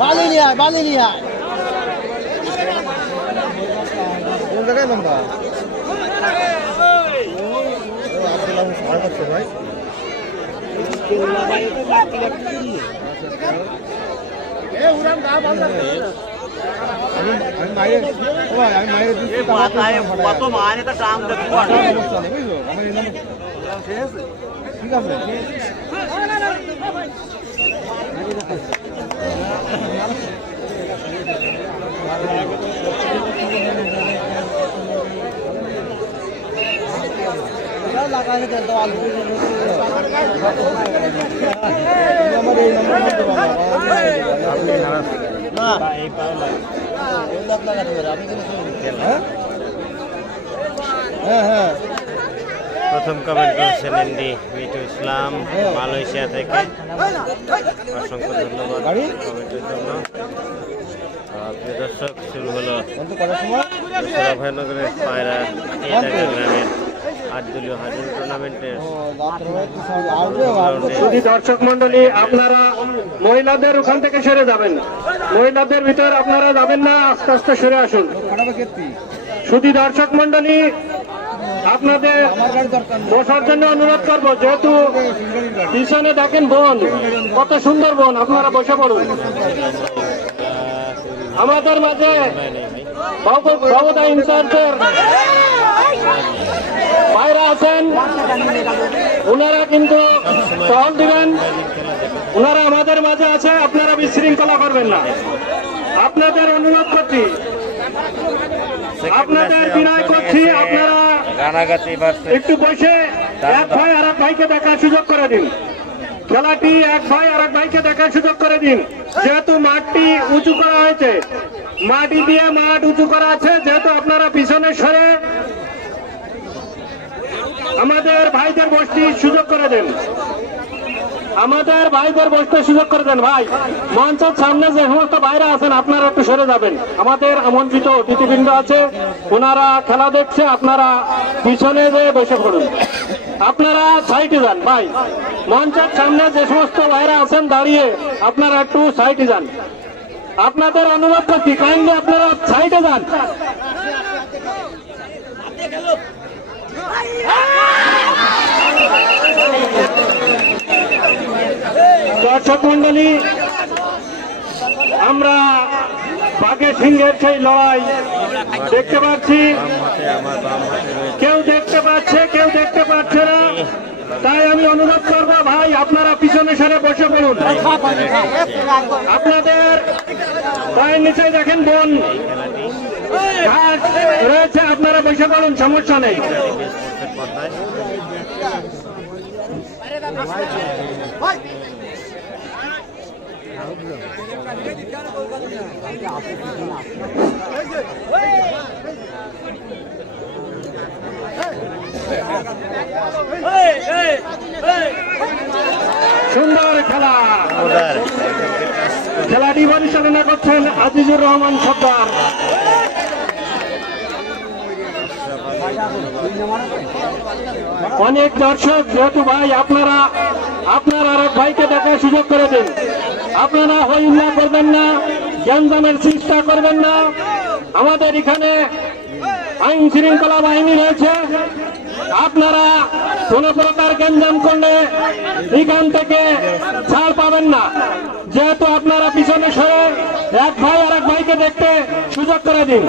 বালি নিয়ে আয় বালি নিয়ে আয় কোন জায়গায় লম্বা আব্দুল্লাহ ভাই মায়ের ও ভাই ঠিক আছে লাগাই দেন তো আলু আমার এই নাম্বার বলতে পারব না এই পাওলা এই লাগ লাগাতে পারে আমি কিন্তু হ্যাঁ হ্যাঁ হ্যাঁ প্রথম কমেন্ট করেছেন এনডি মিটু ইসলাম মালয়েশিয়া থেকে। অসংখ্য ধন্যবাদ? কমেন্টের জন্য। প্রিয় দর্শক শুরু হলো কত ভয়নগরের পায়রা গ্রামের আট দলীয় দর্শক মন্ডলী আপনারা মহিলাদের ওখান থেকে সরে যাবেন মহিলাদের ভিতর আপনারা যাবেন না, আস্তে আস্তে সরে আসুন। শুধু দর্শক মন্ডলী আপনাদের বসার জন্য অনুরোধ করব, যেহেতু পিছনে দেখেন বন, কত সুন্দর বন, আপনারা বসে পড়ুন। আমাদের মাঝে ভবদা ইনচার্জের বাইরে আছেন। ওনারা কিন্তু টহল দিবেন। ওনারা আমাদের মাঝে আছে, আপনারা বিশৃঙ্খলা করবেন না। আপনাদের অনুরোধ করছি। আপনাদের বিনয় করছি, আপনারা একটু বসে এক ভাই আর এক ভাইকে দেখার সুযোগ করে দিন। খেলাটি এক ভাই আর এক ভাইকে দেখার সুযোগ করে দিন। যেহেতু মাঠটি উঁচু করা হয়েছে, মাটি দিয়ে মাঠ উঁচু করা আছে, যেহেতু আপনারা পিছনে সরে আমাদের ভাইদের বসতে সুযোগ করে দেন। আমাদের ভাইদের বসতে সুযোগ করে দেন, ভাই। মঞ্চের সামনে যে সমস্ত ভাইরা আছেন, আপনারা একটু সরে যাবেন। আমাদের আমন্ত্রিত অতিথিবৃন্দ আছে, ওনারা খেলা দেখছে, আপনারা পিছনে যে বসে পড়ুন। আপনারা সাইটে যান, ভাই। মঞ্চের সামনে যে সমস্ত ভাইরা আছেন, দাঁড়িয়ে আপনারা একটু সাইটে যান। আপনাদের অনুরোধ করছি কাইন্ডলি আপনারা সাইটে যান। দর্শক মন্ডলী আমরা বাঘে সিংহের সেই লড়াই দেখতে পাচ্ছি। কেউ দেখতে পাচ্ছে, কেউ দেখতে পাচ্ছে না। তাই আমি অনুরোধ করব, ভাই, আপনারা পিছনে সরে বসে পড়ুন। আপনাদের পায়ের নিচে দেখেন বোন। ঘাস বসে পড়ুন সমস্যা নেই। সুন্দর খেলা। খেলাটি পরিচালনা করছেন আজিজুর রহমান সর্দার। অনেক দর্শক, যেহেতু ভাই আপনারা, আপনার আর এক ভাইকে দেখার সুযোগ করে দিন। আপনারা হইল্লা করবেন না জ্ঞানদানের চেষ্টা করবেন না। আমাদের এখানে আইন শৃঙ্খলা বাহিনী রয়েছে। আপনারা কোন প্রকার গ্যাঞ্জাম করলে এখান থেকে ছাড় পাবেন না। যেহেতু আপনারা পিছনে সরে এক ভাই আর এক ভাইকে দেখতে সুযোগ করে দিন।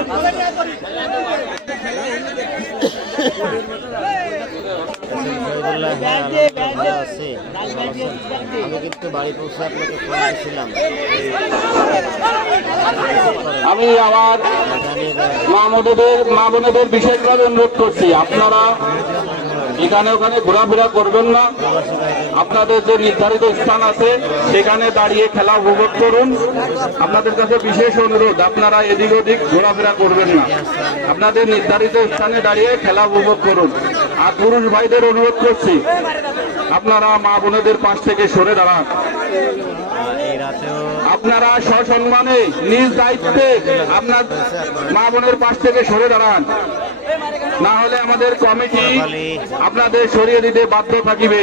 আমি কিন্তু বাড়ি পৌঁছে আপনাকে আমি আমার মা বোনেদের বিশেষভাবে অনুরোধ করছি আপনারা এখানে ওখানে ঘোরাফেরা করবেন না। আপনাদের যে নির্ধারিত স্থান আছে, সেখানে দাঁড়িয়ে খেলা উপভোগ করুন। আপনাদের কাছে বিশেষ অনুরোধ, আপনারা এদিক ওদিক ঘোরাফেরা করবেন না। আপনাদের নির্ধারিত স্থানে দাঁড়িয়ে খেলা উপভোগ করুন। আর পুরুষ ভাইদের অনুরোধ করছি, আপনারা মা বোনেদের পাশ থেকে সরে দাঁড়ান। আপনারা সসম্মানে নিজ দায়িত্বে আপনার মা বোনের পাশ থেকে সরে দাঁড়ান। না হলে আমাদের কমিটি আপনাদের সরিয়ে দিতে বাধ্য থাকিবে।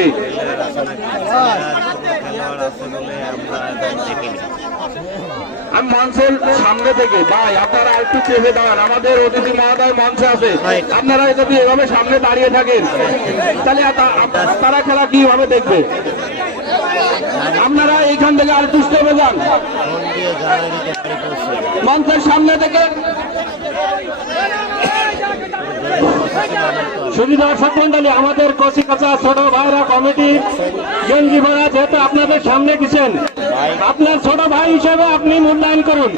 আমি মঞ্চের সামনে থেকে, ভাই, আপনারা একটু চেপে দাঁড়ান। আমাদের অতিথি মহোদয় মঞ্চে আছে. আপনারা যদি এভাবে সামনে দাঁড়িয়ে থাকেন, তাহলে তারা খেলা কীভাবে দেখবে? আপনারা এইখান থেকে আর একটু স্টেপে যান। মঞ্চের সামনে থেকে শুধু দর্শক মন্ডলী, আমাদের কচি কাঁচা ছোট ভাইরা কমিটি, গেঞ্জি ভাড়া যেহেতু আপনাদের সামনে দিচ্ছেন, আপনার ছোট ভাই হিসেবে আপনি মূল্যায়ন করুন।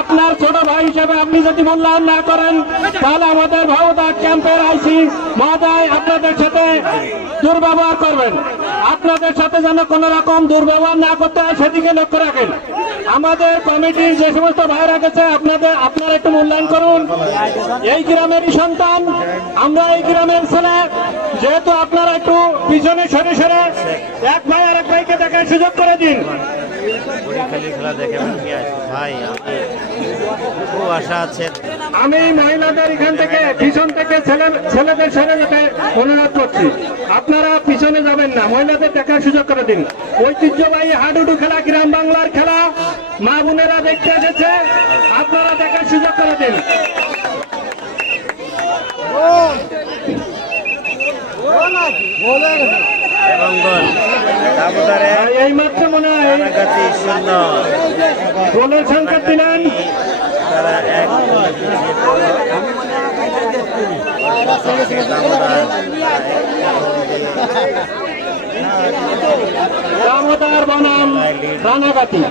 আপনার ছোট ভাই হিসেবে আপনি যদি মূল্যায়ন না করেন, তাহলে আমাদের ভারত ক্যাম্পের আইসি মহোদয় আপনাদের সাথে দুর্ব্যবহার করবেন। আপনাদের সাথে যেন কোন রকম দুর্ব্যবহার না করতে হয়, সেদিকে লক্ষ্য রাখেন। আমাদের কমিটির যে সমস্ত ভাইরা গেছে, আপনাদের, আপনারা একটু মূল্যায়ন করুন। এই গ্রামেরই সন্তান, আমরা এই গ্রামের ছেলে। যেহেতু আপনারা একটু পিছনে সরে সরে এক ভাই আর এক ভাইকে দেখার সুযোগ করে দিন। পরীক্ষালি খেলা দেখে কি আছে ভাই আমি খুব আশা আছে। আমি মহিলাদের এখান থেকে পিছন থেকে ছেলে ছেলেদের সরে যেতে অনুরোধ করছি। আপনারা পিছনে যাবেন না মহিলাদের দেখার সুযোগ করে দিন। ঐতিহ্যবাহী হাডুডু খেলা গ্রাম বাংলার খেলা মা বোনেরা দেখতে এসেছে। আপনারা দেখার সুযোগ করে দিন। এবং গোল দামোদরে এই মাত্র মনে হয় কাছাকাছি শূন্য। গোলের সংখ্যা দিলেন। তারা এক গোলে পিছিয়ে পড়ল। দামোদর দামোদর বনাম রানাগাতি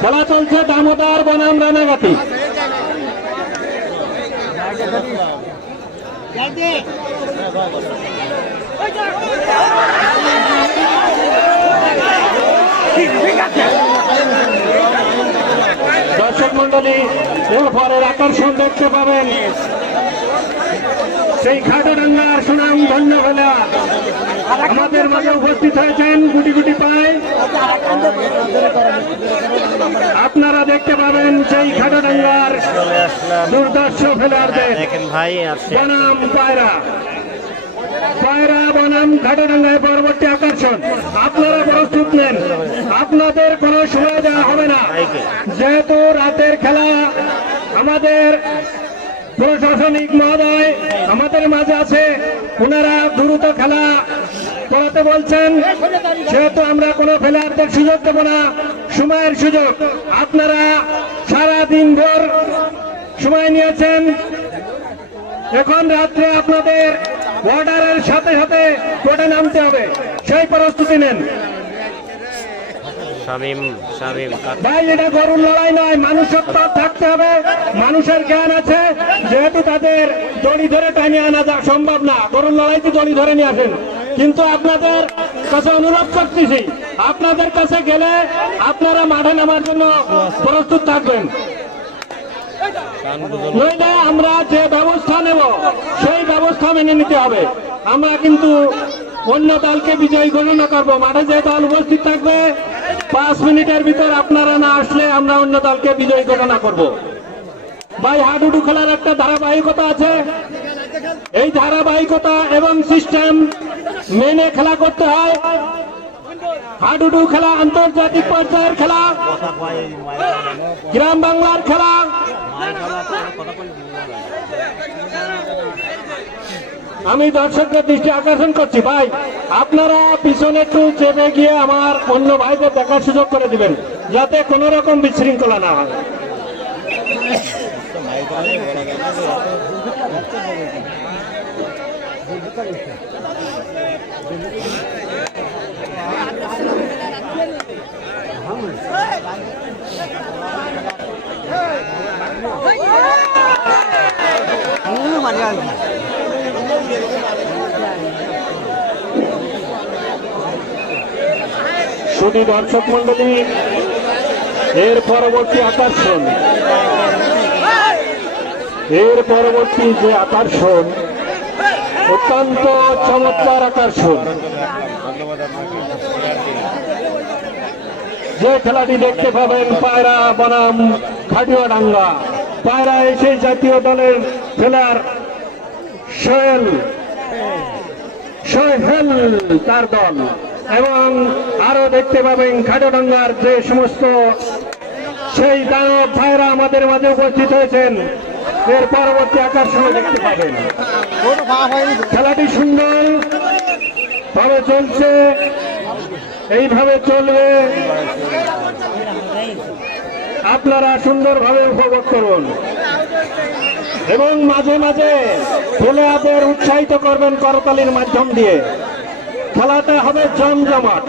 খেলা চলছে দামোদর বনাম রানাগাতি দর্শক মন্ডলী এরপরের আকর্ষণ দেখতে পাবেন সেই খাটোডাঙ্গার সুনাম ধন্য ভেলা আমাদের মাঝে উপস্থিত হয়েছেন গুটি গুটি পায়। আপনারা দেখতে পাবেন সেই খাটোডাঙ্গার দুর্দর্শ ফেলারদের। দেখেন বনাম পায়রা। পায়রা বনাম ঘাটাডাঙ্গায় পরবর্তী আকর্ষণ। আপনারা প্রস্তুত নেন। আপনাদের কোনো সময় দেওয়া হবে না। যেহেতু রাতের খেলা, আমাদের প্রশাসনিক মহোদয় আমাদের মাঝে আছে। ওনারা দ্রুত খেলা করাতে বলছেন। সেহেতু আমরা কোনো প্লেয়ারদের সুযোগ দেবো না। সময়ের সুযোগ। আপনারা সারা দিন ভর সময় নিয়েছেন। এখন রাত্রে আপনাদের অর্ডারের সাথে সাথে কোর্টে নামতে হবে। সেই প্রস্তুতি নেন। শামিম শামিম ভাই এটা গরুর লড়াই নয় থাকতে হবে। মানুষের জ্ঞান আছে যেহেতু তাদের দড়ি ধরে টানিয়ে আনা যা সম্ভব না। গরুর লড়াইতে দড়ি ধরে নিয়ে আসেন। কিন্তু আপনাদের কাছে অনুরোধ করতেছি আপনাদের কাছে গেলে আপনারা মাঠে নামার জন্য প্রস্তুত থাকবেন। নইলে আমরা যে ব্যবস্থা নেব সেই ব্যবস্থা মেনে নিতে হবে। আমরা কিন্তু অন্য দলকে বিজয়ী ঘোষণা করব। মাঠে যে দল উপস্থিত থাকবে, পাঁচ মিনিটের ভিতর আপনারা না আসলে আমরা অন্য দলকে বিজয়ী ঘোষণা করব। ভাই, হাডুডু খেলার একটা ধারাবাহিকতা আছে। এই ধারাবাহিকতা এবং সিস্টেম মেনে খেলা করতে হয়। হাডুডু খেলা আন্তর্জাতিক পর্যায়ের খেলা। গ্রাম বাংলার খেলা। আমি দর্শকদের দৃষ্টি আকর্ষণ করছি ভাই আপনারা পিছনে একটু চেপে গিয়ে আমার অন্য ভাইদের দেখার সুযোগ করে দিবেন যাতে কোনো রকম বিশৃঙ্খলা না হয় শুধু দর্শক মন্ডলী, এর পরবর্তী আকর্ষণ। এর পরবর্তী যে আকর্ষণ, অত্যন্ত চমৎকার আকর্ষণ। যে খেলাটি দেখতে পাবেন পায়রা বনাম খাটিয়াডাঙ্গা। পায়রা এসে জাতীয় দলের খেলার সোহেল সোহেল তার দল। এবং আরও দেখতে পাবেন খাটিয়াডাঙ্গার যে সমস্ত সেই দানব ভাইরা আমাদের মাঝে উপস্থিত হয়েছেন। এর পরবর্তী আকর্ষণ দেখতে পাবেন। খেলাটি সুন্দর ভাবে চলছে। এইভাবে চলবে। আপনারা সুন্দরভাবে উপভোগ করুন। এবং মাঝে মাঝে প্লেয়ারদের উৎসাহিত করবেন করতালির মাধ্যম দিয়ে। খেলাটা হবে জমজমাট।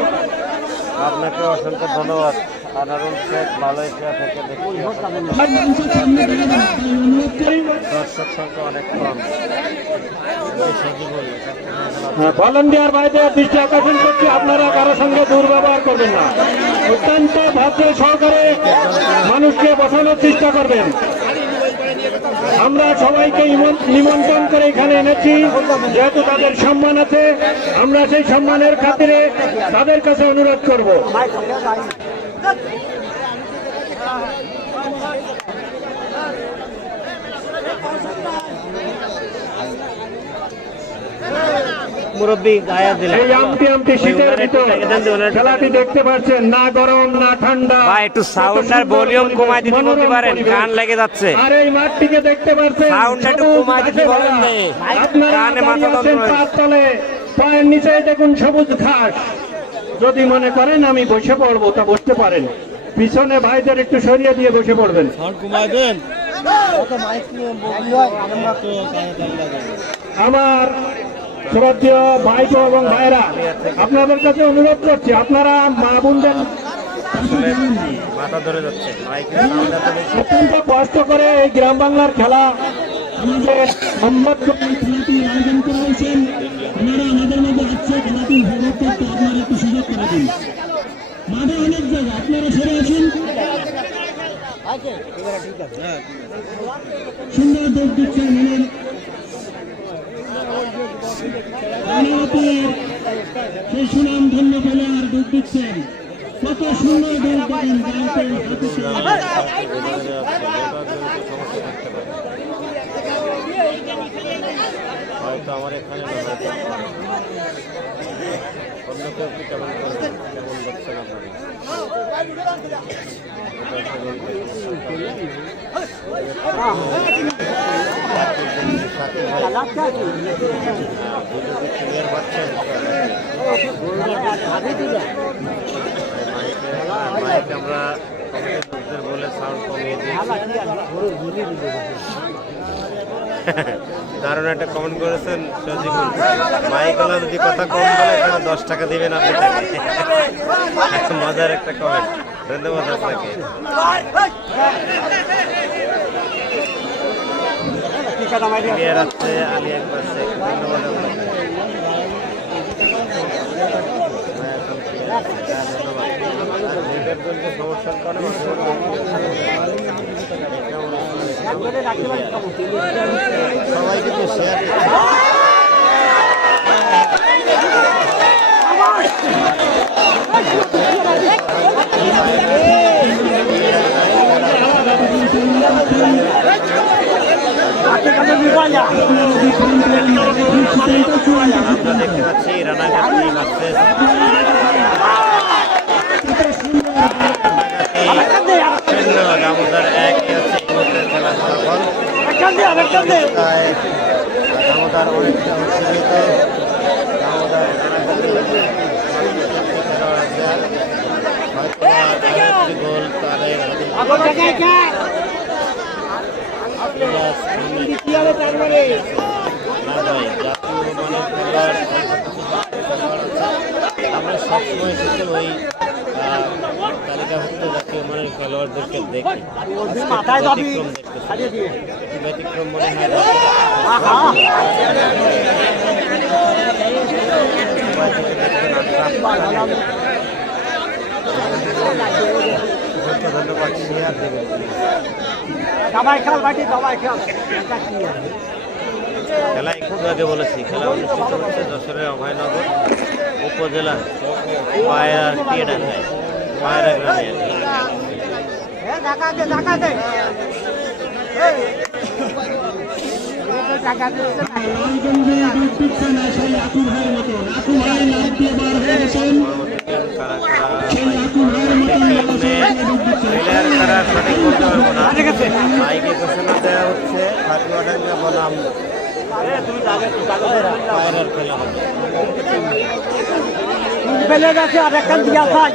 আপনাকে অসংখ্য ধন্যবাদ। আনারুল শেখ মালয়েশিয়া থেকে দর্শক সংখ্যা অনেক কম। সজিবুল ভাইদের দৃষ্টি আকর্ষণ করছি। আপনারা কারও সঙ্গে দুর্ব্যবহার করবেন না। অত্যন্ত ভদ্র সহকারে মানুষকে বসানোর চেষ্টা করবেন। আমরা সবাইকে নিমন্ত্রণ করে এখানে এনেছি। যেহেতু তাদের সম্মান আছে, আমরা সেই সম্মানের খাতিরে তাদের কাছে অনুরোধ করব। মুরব্বী গায়া দিলেন এই আমটি আমটি শীতের ভিতর। খেলাটি দেখতে পাচ্ছেন না গরম না ঠান্ডা। ভাই, একটু volume পরিবেশ, কমায় দিতে বলতে পারেন। কান লেগে যাচ্ছে। আর এই মাঠটিকে দেখতে পাচ্ছেন Sound টা একটু কমায় দিতে বলেন। কানে মাথা যন্ত্রণা। পায়ের নিচে দেখুন সবুজ ঘাস। যদি মনে করেন আমি বসে পড়ব তা বসতে পারেন। পিছনে ভাইদের একটু সরিয়ে দিয়ে বসে পড়বেন। আমার শ্রদ্ধেয় ভাইপো এবং ভাইরা আপনাদের কাছে অনুরোধ করছি আপনারা মা বোনদের মাথা ধরে যাচ্ছে অত্যন্ত কষ্ট করে এই গ্রাম বাংলার খেলা আপনারা মাঠে অনেক জায়গা সরে সুন্দর দিচ্ছেন আনারতের সেই সুনাম ধন্য প্লেয়ার দৌড় দিচ্ছেন কত সুন্দর দেন গাড়িতে হাতে হয়তো আমার এখানে অন্য কেউ কি কেমন কেমন দেখছেন আপনারা? আমরা বলে সাউন্ড কমিয়ে দিয়েছি দারুণ একটা কমেন্ট করেছেন সজিবুল মাইকলা যদি কথা কম বলে এখানে দশ টাকা দিবেন আপনি মজার একটা কমেন্ট ধন্যবাদ আপনাকে। আছে একবার মাঝে মধ্যে সবাই কিন্তু শেয়ার আমরা দেখতে পাচ্ছি রানাঘাট টিম ভার্সেস দামোদর এক এই হচ্ছে এই মুহূর্তের খেলার ফলাফল তাই দামোদর অনেকটা উৎসাহিত দামোদর হয়তো গোল তাদের। আমরা সবসময় কিন্তু ওই তালিকাভুক্ত জাতীয় মানের খেলোয়াড়দেরকে দেখি দেখতেছি। একটু ব্যতিক্রম মনে হয় ধন্যবাদ শেয়ার দেবেন খেলা একটু আগে বলেছি, খেলা হচ্ছে যশোরের অভয়নগর উপজেলা পায়া টিয়েডাঙ্গায় পায়রা গ্রামে। মাইকে ঘোষণা দেওয়া হচ্ছে ফাতুয়াডাঙ্গা বনাম ফেলে গেছে আর একটা দিয়া ভাই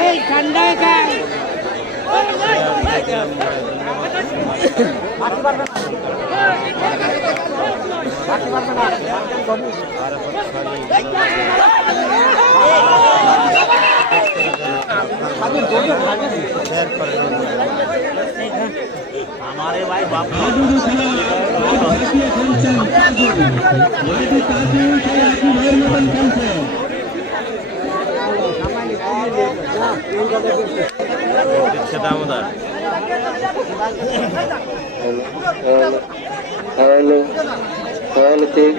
এই ঠান্ডায় খাই শেয়ার করে আমারে ভাই বাপ হাডুডু খেলা লাভ হাঁকিয়ে খেলছেন তাজু লাডু তাজু সেই আকুর ভাইয়ের মতন খেলছে দিচ্ছে দামোদর হ্যালো হ্যালো ঠিক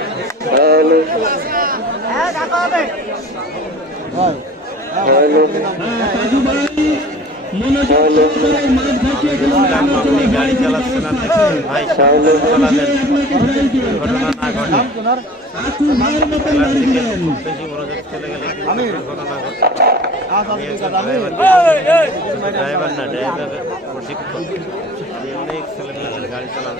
হ্যালো হ্যালো গাড়ি চালাচ্ছে না দেখছেন ভাই চালালেন ঘটনা না ঘটে মতন গাড়ি দিলেন বেশি মনোযোগ চলে গেলে ঘটনা ঘটে ড্রাইভার না ড্রাইভার প্রশিক্ষণ গাড়ি চালানো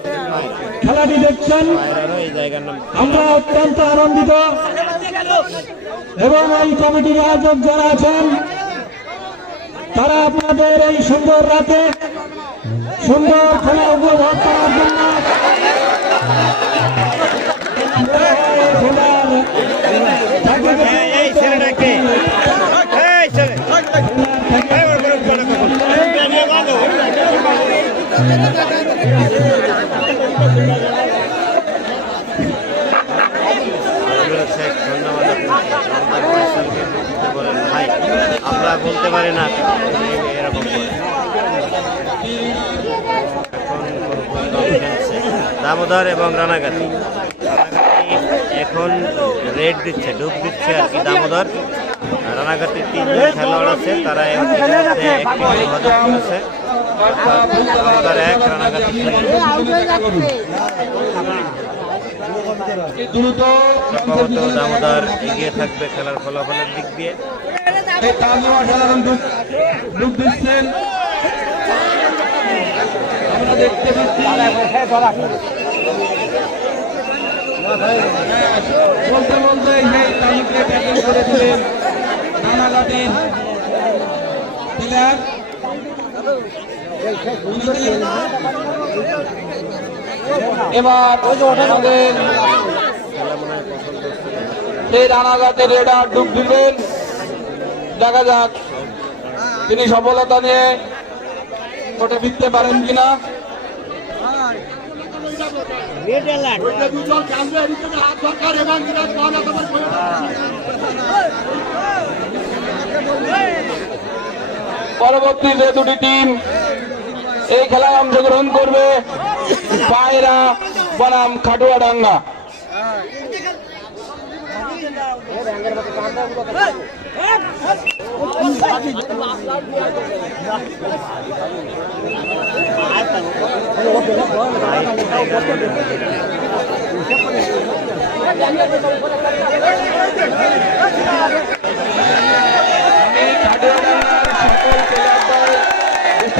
খেলাটি দেখছেন আমরা অত্যন্ত আনন্দিত এবং এই কমিটির আয়োজক যারা আছেন তারা আপনাদের এই সুন্দর রাতে সুন্দর খেলা উপভোগ করার জন্য এই ছেলেটাকে এই ছেলে শেখ ধন্যবাদ আপনার ফয়সালকে বলেন ভাই আমরা বলতে পারি না এরকম করে। দামোদর এবং রানাগাতি এখন রেড দিচ্ছে ডুব দিচ্ছে আর কি দামোদর। রানাগাতির তিনজন খেলোয়াড় আছে তারা করেছে দামোদর এক দ্রুত সম্ভবত দামোদর এগিয়ে থাকবে খেলার ফলাফলের দিক দিয়ে। এই তাজু অসাধারণ ডুব দিচ্ছেন। আমরা দেখতে পাচ্ছি। বলতে বলতে সেই তাজুকে ট্যাকেল করে দিলেন রানাঘাটের প্লেয়ার এবার আমাদের সেই রানাঘাটে রেডার ডুব দিবেন। দেখা যাক তিনি সফলতা নিয়ে কোটে ফিরতে পারেন কিনা। পরবর্তী যে দুটি টিম এই খেলায় অংশগ্রহণ করবে, পায়রা বনাম খাটুয়াডাঙ্গা আমি খাটুয়াডাঙ্গার সকল প্লেয়ারদের দৃষ্টি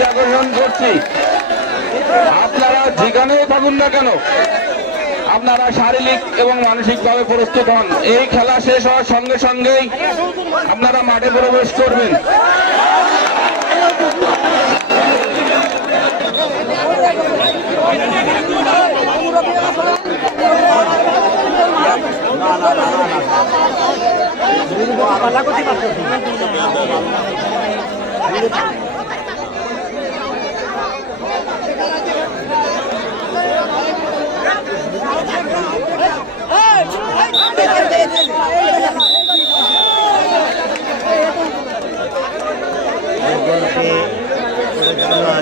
আকর্ষণ করছি আপনারা যেখানেই থাকুন না কেন, আপনারা শারীরিক এবং মানসিকভাবে প্রস্তুত হন। এই খেলা শেষ হওয়ার সঙ্গে সঙ্গেই আপনারা মাঠে প্রবেশ করবেন। যে গোলটি করেছিল আগে দামোদর সেই গোলটি মহিলাদের কাছ থেকে যেসব পুরুষ ভাইয়েরা আছেন আপনারা কেমনি সরে আসেন পুরুষ ভাইয়েরা যারা আছেন আপনারা সরে আসেন আমাদের কমিটির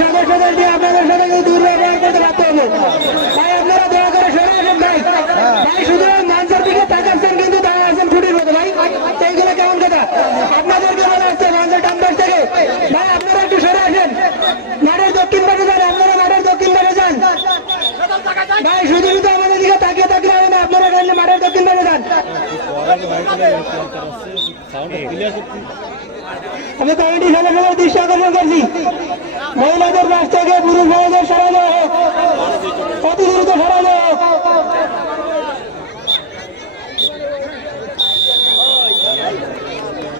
সদস্যদের দিয়ে আপনাদের সাথে